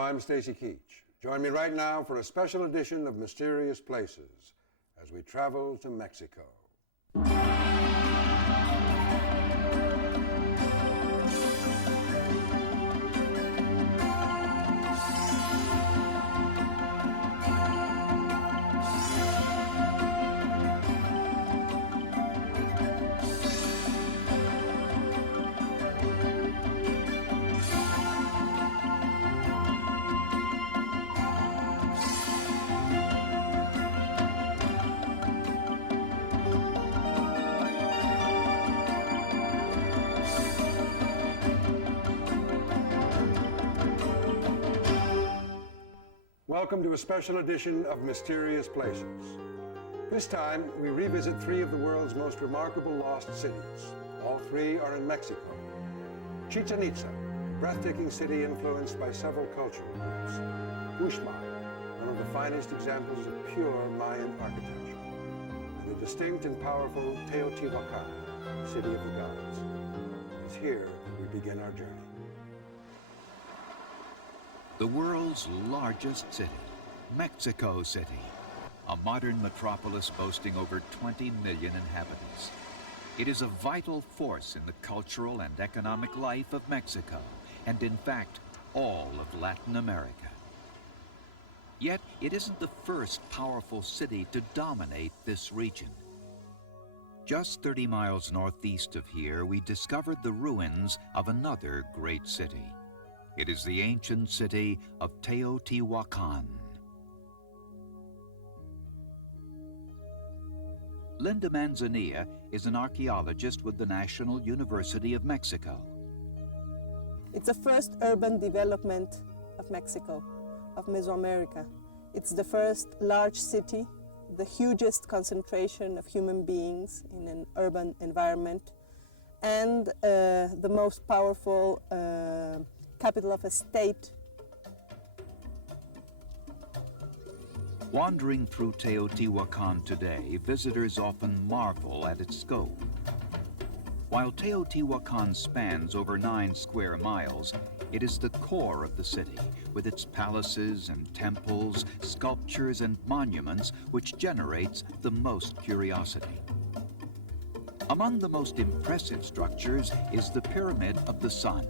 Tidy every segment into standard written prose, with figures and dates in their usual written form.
I'm Stacy Keach. Join me right now for a special edition of Mysterious Places as we travel to Mexico. Welcome to a special edition of Mysterious Places. This time, we revisit three of the world's most remarkable lost cities. All three are in Mexico. Chichen Itza, a breathtaking city influenced by several cultural groups. Uxmal, one of the finest examples of pure Mayan architecture. And the distinct and powerful Teotihuacan, city of the gods. It is here that we begin our journey. The world's largest city, Mexico City, a modern metropolis boasting over 20 million inhabitants. It is a vital force in the cultural and economic life of Mexico, and in fact, all of Latin America. Yet, it isn't the first powerful city to dominate this region. Just 30 miles northeast of here, we discovered the ruins of another great city. It is the ancient city of Teotihuacan. Linda Manzanilla is an archaeologist with the National University of Mexico. It's the first urban development of Mexico, of Mesoamerica. It's the first large city, the hugest concentration of human beings in an urban environment, and the most powerful capital of a state. Wandering through Teotihuacan today, visitors often marvel at its scope. While Teotihuacan spans over 9 square miles, it is the core of the city, with its palaces and temples, sculptures and monuments, which generates the most curiosity. Among the most impressive structures is the Pyramid of the Sun.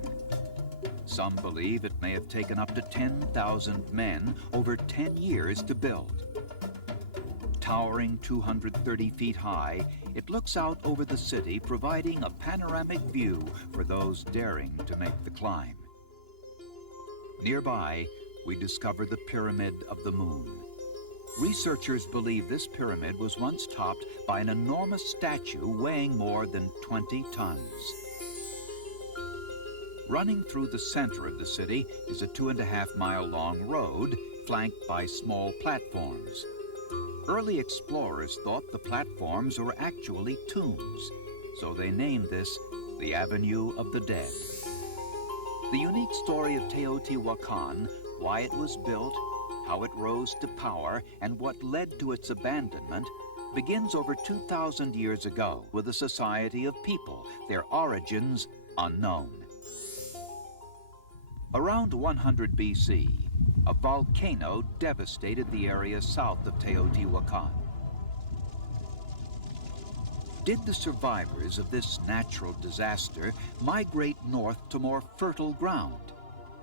Some believe it may have taken up to 10,000 men over 10 years to build. Towering 230 feet high, it looks out over the city, providing a panoramic view for those daring to make the climb. Nearby, we discover the Pyramid of the Moon. Researchers believe this pyramid was once topped by an enormous statue weighing more than 20 tons. Running through the center of the city is a 2.5-mile-long road flanked by small platforms. Early explorers thought the platforms were actually tombs, so they named this the Avenue of the Dead. The unique story of Teotihuacan, why it was built, how it rose to power, and what led to its abandonment, begins over 2,000 years ago with a society of people, their origins unknown. Around 100 BC, a volcano devastated the area south of Teotihuacan. Did the survivors of this natural disaster migrate north to more fertile ground,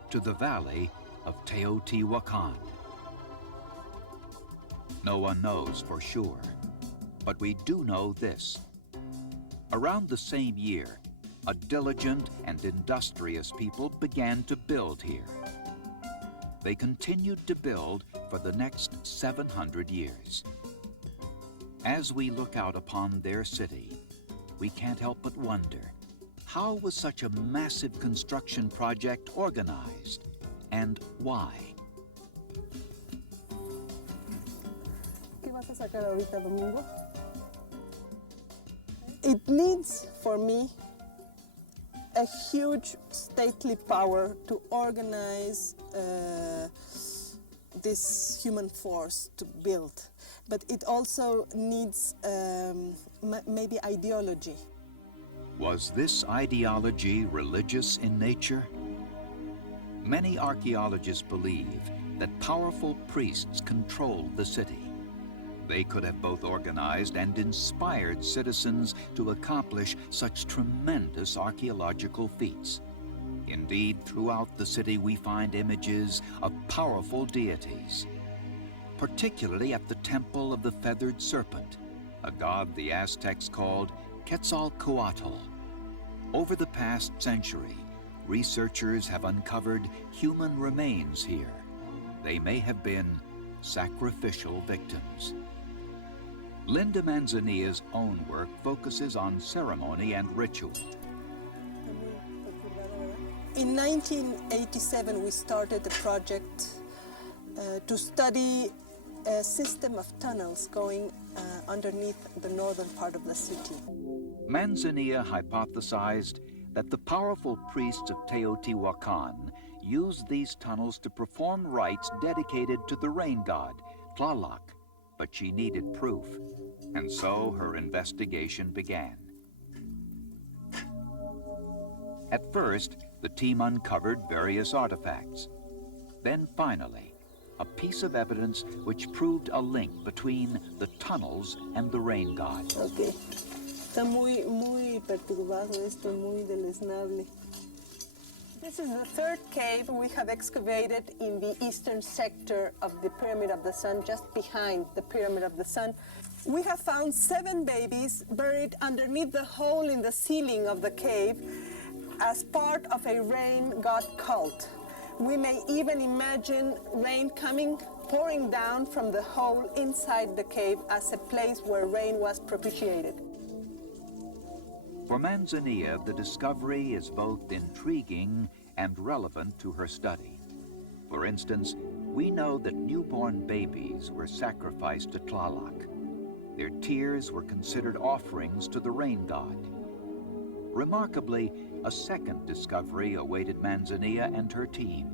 to the valley of Teotihuacan? No one knows for sure, but we do know this. Around the same year, a diligent and industrious people began to build here. They continued to build for the next 700 years. As we look out upon their city, we can't help but wonder, how was such a massive construction project organized, and why? ¿Qué vas a sacar ahorita, Domingo? It needs, for me, a huge stately power to organize this human force to build. But it also needs maybe ideology. Was this ideology religious in nature? Many archaeologists believe that powerful priests controlled the city. They could have both organized and inspired citizens to accomplish such tremendous archaeological feats. Indeed, throughout the city we find images of powerful deities, particularly at the Temple of the Feathered Serpent, a god the Aztecs called Quetzalcoatl. Over the past century, researchers have uncovered human remains here. They may have been sacrificial victims. Linda Manzanilla's own work focuses on ceremony and ritual. In 1987, we started a project to study a system of tunnels going underneath the northern part of the city. Manzanilla hypothesized that the powerful priests of Teotihuacan used these tunnels to perform rites dedicated to the rain god, Tlaloc, but she needed proof, and so her investigation began. At first, the team uncovered various artifacts. Then finally, a piece of evidence which proved a link between the tunnels and the rain god. Okay. Está muy perturbado esto, muy deleznable. This is the third cave we have excavated in the eastern sector of the Pyramid of the Sun, just behind the Pyramid of the Sun. We have found 7 babies buried underneath the hole in the ceiling of the cave as part of a rain god cult. We may even imagine rain pouring down from the hole inside the cave as a place where rain was propitiated. For Manzanilla, the discovery is both intriguing and relevant to her study. For instance, we know that newborn babies were sacrificed to Tlaloc. Their tears were considered offerings to the rain god. Remarkably, a second discovery awaited Manzanilla and her team.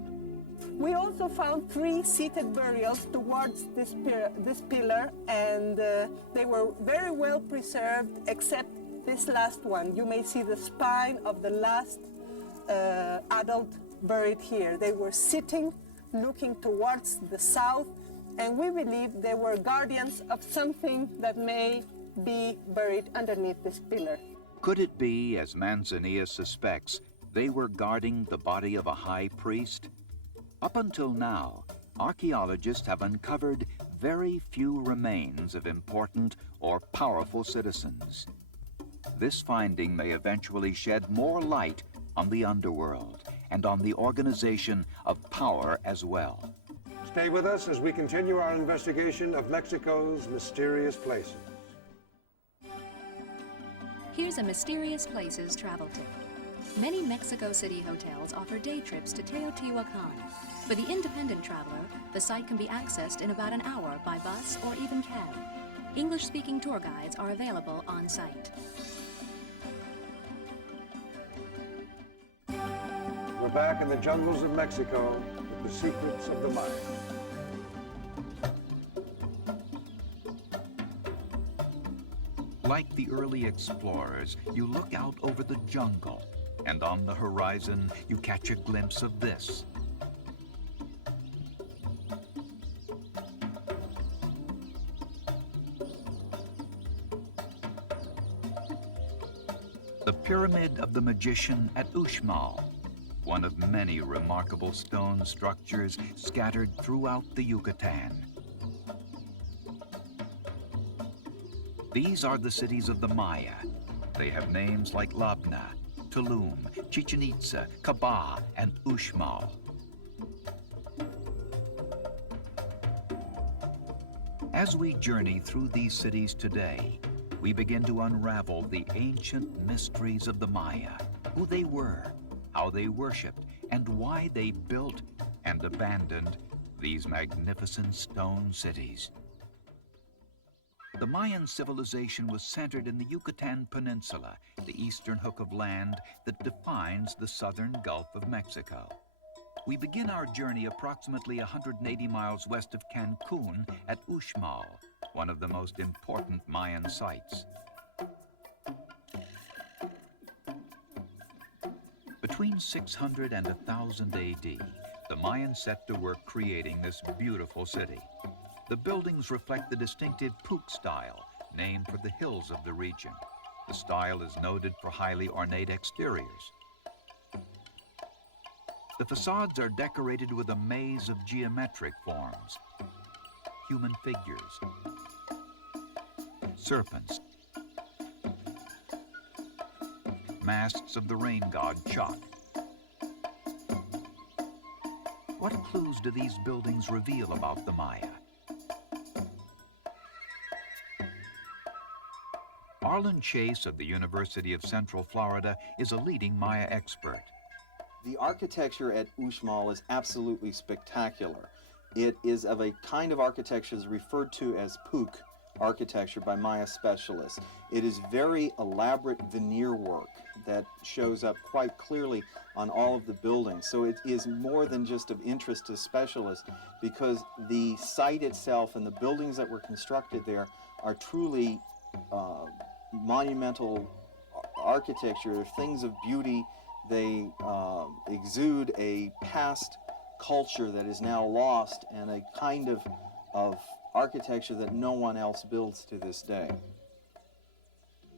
We also found 3 seated burials towards this pillar, and they were very well preserved, except this last one. You may see the spine of the last adult buried here. They were sitting, looking towards the south, and we believe they were guardians of something that may be buried underneath this pillar. Could it be, as Manzanilla suspects, they were guarding the body of a high priest? Up until now, archaeologists have uncovered very few remains of important or powerful citizens. This finding may eventually shed more light on the underworld and on the organization of power as well. Stay with us as we continue our investigation of Mexico's mysterious places. Here's a mysterious places travel tip. Many Mexico City hotels offer day trips to Teotihuacan. For the independent traveler, the site can be accessed in about an hour by bus or even cab. English-speaking tour guides are available on site. We're back in the jungles of Mexico with the secrets of the Maya. Like the early explorers, you look out over the jungle, and on the horizon, you catch a glimpse of this. The Pyramid of the Magician at Uxmal, one of many remarkable stone structures scattered throughout the Yucatan. These are the cities of the Maya. They have names like Labna, Tulum, Chichen Itza, Kabah, and Uxmal. As we journey through these cities today, we begin to unravel the ancient mysteries of the Maya, who they were, how they worshipped, and why they built and abandoned these magnificent stone cities. The Mayan civilization was centered in the Yucatan Peninsula, the eastern hook of land that defines the southern Gulf of Mexico. We begin our journey approximately 180 miles west of Cancun at Uxmal, one of the most important Mayan sites. Between 600 and 1000 AD, the Mayans set to work creating this beautiful city. The buildings reflect the distinctive Puuc style, named for the hills of the region. The style is noted for highly ornate exteriors. The facades are decorated with a maze of geometric forms, human figures, serpents, masks of the rain god Choc. What clues do these buildings reveal about the Maya? Arlen Chase of the University of Central Florida is a leading Maya expert. The architecture at Uxmal is absolutely spectacular. It is of a kind of architecture that's referred to as Puuc architecture by Maya specialists. It is very elaborate veneer work that shows up quite clearly on all of the buildings. So it is more than just of interest to specialists, because the site itself and the buildings that were constructed there are truly monumental architecture. They're things of beauty. They exude a past culture that is now lost, and a kind of architecture that no one else builds to this day.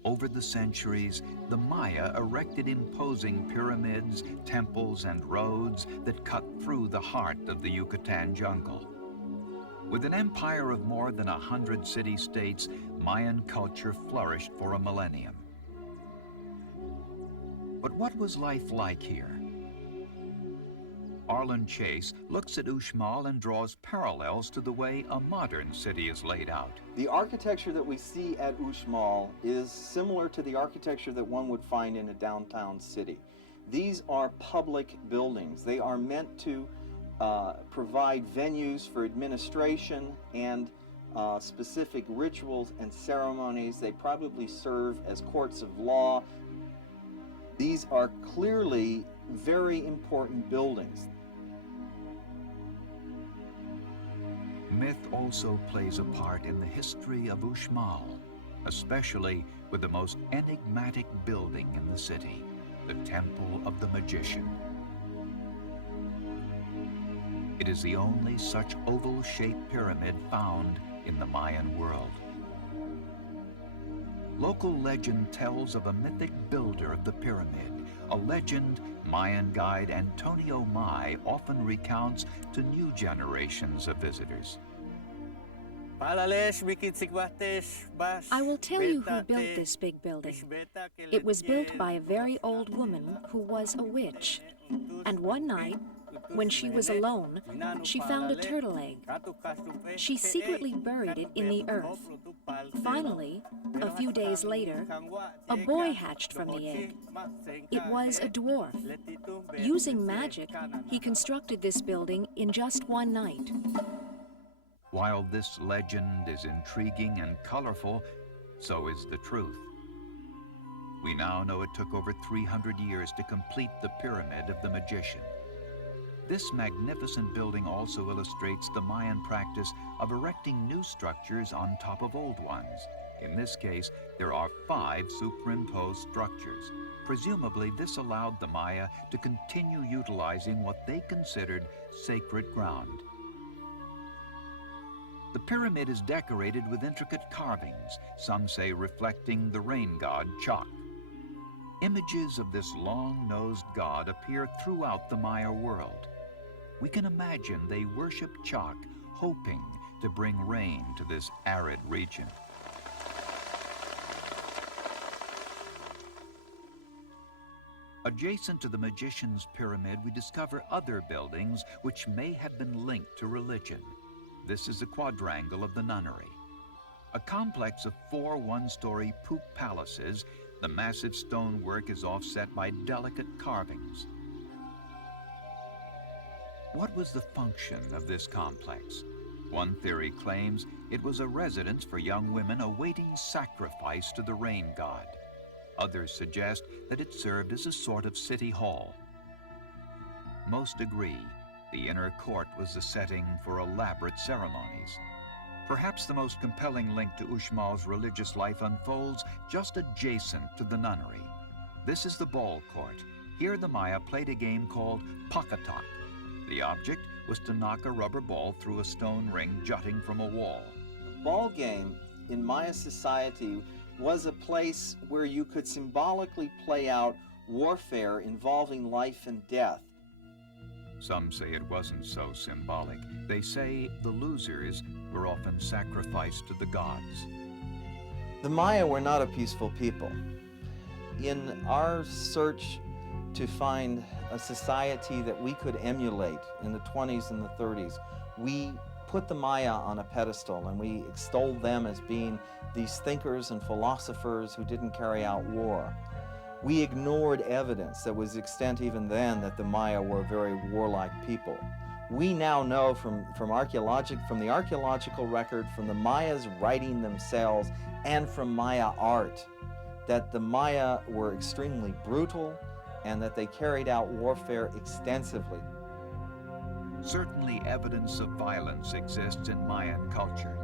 Over the centuries, the Maya erected imposing pyramids, temples, and roads that cut through the heart of the Yucatan jungle. With an empire of more than 100 city-states, Mayan culture flourished for a millennium. But what was life like here? Arlen Chase looks at Uxmal and draws parallels to the way a modern city is laid out. The architecture that we see at Uxmal is similar to the architecture that one would find in a downtown city. These are public buildings. They are meant to provide venues for administration and specific rituals and ceremonies. They probably serve as courts of law. These are clearly very important buildings. Myth also plays a part in the history of Uxmal, especially with the most enigmatic building in the city, the Temple of the Magician. It is the only such oval-shaped pyramid found in the Mayan world. Local legend tells of a mythic builder of the pyramid, a legend Mayan guide Antonio Mai often recounts to new generations of visitors. I will tell you who built this big building. It was built by a very old woman who was a witch. And one night, when she was alone, she found a turtle egg. She secretly buried it in the earth. Finally, a few days later, a boy hatched from the egg. It was a dwarf. Using magic, he constructed this building in just one night. While this legend is intriguing and colorful, so is the truth. We now know it took over 300 years to complete the Pyramid of the Magician. This magnificent building also illustrates the Mayan practice of erecting new structures on top of old ones. In this case, there are 5 superimposed structures. Presumably, this allowed the Maya to continue utilizing what they considered sacred ground. The pyramid is decorated with intricate carvings, some say reflecting the rain god Choc. Images of this long-nosed god appear throughout the Maya world. We can imagine they worship Choc, hoping to bring rain to this arid region. Adjacent to the Magician's Pyramid, we discover other buildings which may have been linked to religion. This is the quadrangle of the nunnery. A complex of 4 one-story Puuc palaces, the massive stonework is offset by delicate carvings. What was the function of this complex? One theory claims it was a residence for young women awaiting sacrifice to the rain god. Others suggest that it served as a sort of city hall. Most agree the inner court was the setting for elaborate ceremonies. Perhaps the most compelling link to Uxmal's religious life unfolds just adjacent to the nunnery. This is the ball court. Here the Maya played a game called Pakatok. The object was to knock a rubber ball through a stone ring jutting from a wall. Ball game in Maya society was a place where you could symbolically play out warfare involving life and death. Some say it wasn't so symbolic. They say the losers were often sacrificed to the gods. The Maya were not a peaceful people. In our search to find a society that we could emulate in the 20s and the 30s, we put the Maya on a pedestal and we extolled them as being these thinkers and philosophers who didn't carry out war. We ignored evidence that was extant even then that the Maya were a very warlike people. We now know from the archaeological record, from the Mayas writing themselves, and from Maya art, that the Maya were extremely brutal and that they carried out warfare extensively. Certainly evidence of violence exists in Mayan culture,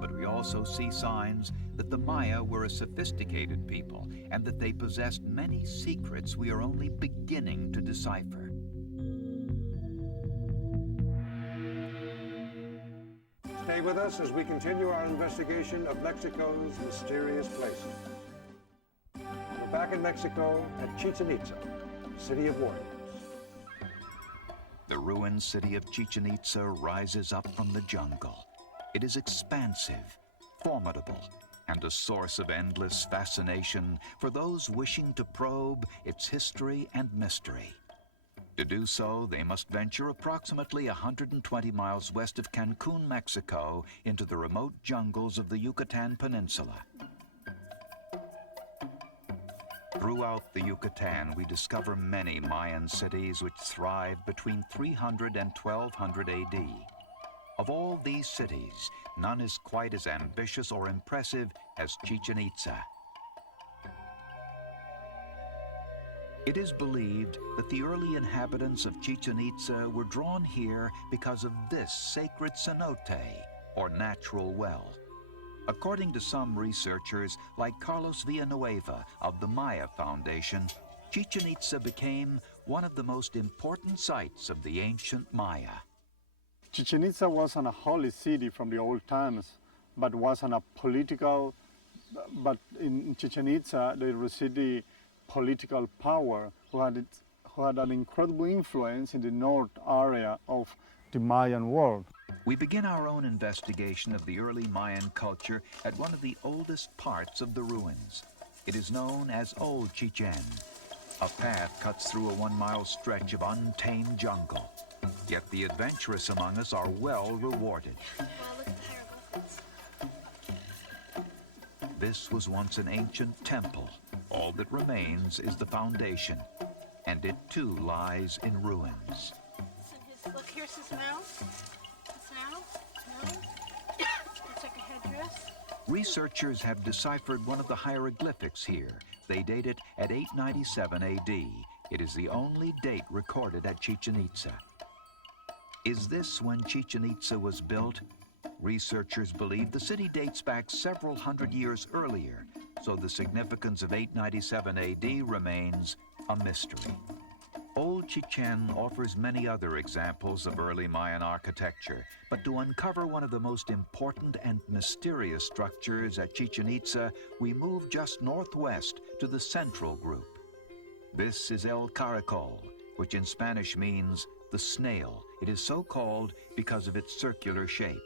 but we also see signs that the Maya were a sophisticated people and that they possessed many secrets we are only beginning to decipher. Stay with us as we continue our investigation of Mexico's mysterious places. We're back in Mexico at Chichen Itza, City of Warriors. The ruined city of Chichen Itza rises up from the jungle. It is expansive, formidable, and a source of endless fascination for those wishing to probe its history and mystery. To do so, they must venture approximately 120 miles west of Cancun, Mexico, into the remote jungles of the Yucatan Peninsula. Throughout the Yucatan, we discover many Mayan cities which thrived between 300 and 1200 AD. Of all these cities, none is quite as ambitious or impressive as Chichen Itza. It is believed that the early inhabitants of Chichen Itza were drawn here because of this sacred cenote, or natural well. According to some researchers, like Carlos Villanueva of the Maya Foundation, Chichen Itza became one of the most important sites of the ancient Maya. Chichen Itza wasn't a holy city from the old times, but wasn't a political, but in Chichen Itza they received the political power who had an incredible influence in the north area of the Mayan world. We begin our own investigation of the early Mayan culture at one of the oldest parts of the ruins. It is known as Old Chichen. A path cuts through a 1-mile stretch of untamed jungle. Yet the adventurous among us are well rewarded. Wow, look at the hieroglyphics. This was once an ancient temple. All that remains is the foundation, and it too lies in ruins. Look, here's his mouth. His mouth. It's like a headdress. Researchers have deciphered one of the hieroglyphics here. They date it at 897 AD. It is the only date recorded at Chichen Itza. Is this when Chichen Itza was built? Researchers believe the city dates back several hundred years earlier, so the significance of 897 AD remains a mystery. Old Chichen offers many other examples of early Mayan architecture, but to uncover one of the most important and mysterious structures at Chichen Itza, we move just northwest to the central group. This is El Caracol, which in Spanish means the snail. It is so called because of its circular shape.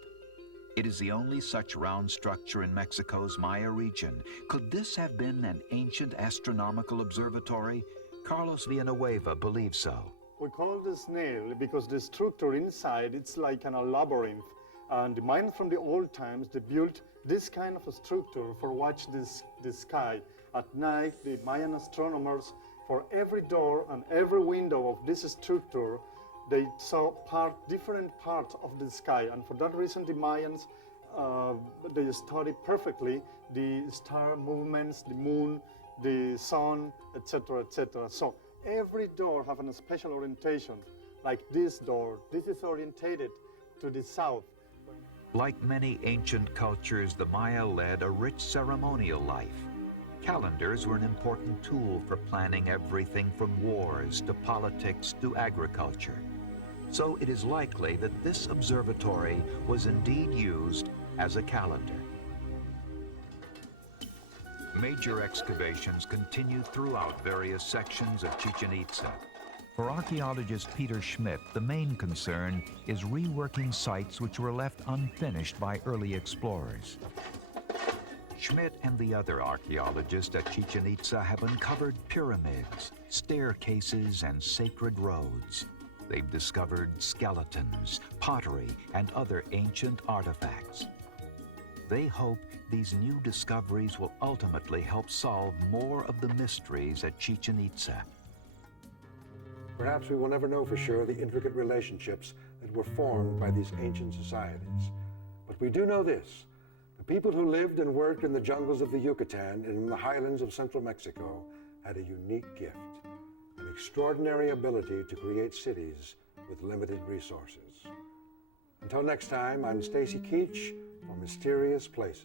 It is the only such round structure in Mexico's Maya region. Could this have been an ancient astronomical observatory? Carlos Villanueva believes so. We call it a snail because the structure inside, it's like a labyrinth. And the Mayans from the old times, they built this kind of a structure for watch the sky. At night, the Mayan astronomers, for every door and every window of this structure, they saw different parts of the sky. And for that reason, the Mayans, they studied perfectly the star movements, the moon, the sun, etc., etc. So every door has a special orientation. Like this door, this is orientated to the south. Like many ancient cultures, the Maya led a rich ceremonial life. Calendars were an important tool for planning everything from wars to politics to agriculture. So it is likely that this observatory was indeed used as a calendar. Major excavations continue throughout various sections of Chichen Itza. For archaeologist Peter Schmidt, the main concern is reworking sites which were left unfinished by early explorers. Schmidt and the other archaeologists at Chichen Itza have uncovered pyramids, staircases, and sacred roads. They've discovered skeletons, pottery, and other ancient artifacts. They hope these new discoveries will ultimately help solve more of the mysteries at Chichen Itza. Perhaps we will never know for sure the intricate relationships that were formed by these ancient societies. But we do know this: the people who lived and worked in the jungles of the Yucatan and in the highlands of central Mexico had a unique gift, an extraordinary ability to create cities with limited resources. Until next time, I'm Stacy Keach for Mysterious Places.